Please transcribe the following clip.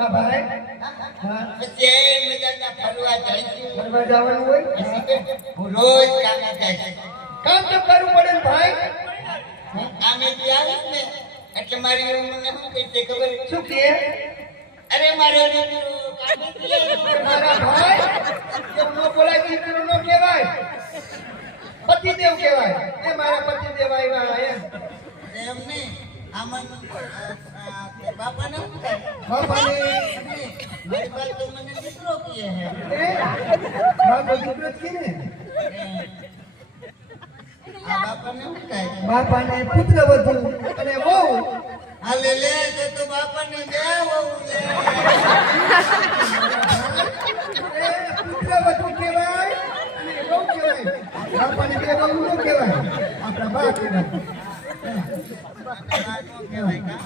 હા ભાઈ હા પછી મજાના ફરવા જાય છે ફરવા જવાનું હોય હું રોજ કામે જાય છે કામ તો કરવું પડે ને ભાઈ હું કામેથી આવીશ ને એટલે મારી મને શું કહી દે ખબર શું કે અરે મારો દીકરો કામેથી આવ્યો. મારા ભાઈ એમ નો બોલાય દીકરો નો કહેવાય પતિદેવ કહેવાય એ મારા પતિદેવ આવ્યા એમ એમ નહીં આમાં બાપાને શું થાય બાપાને મારી પાસે તો મને દીકરો કહે છે બાપો દીકરો જ કે ને આ બાપાને શું થાય બાપાને પુત્ર વધુ અને વહુ હાલે લે તો બાપાને બે વહુ લે પુત્ર વધુ કહેવાય અને વહુ કહેવાય બાપાને બે વહુ નો કહેવાય આપણા બા કહેવાય કહેવાય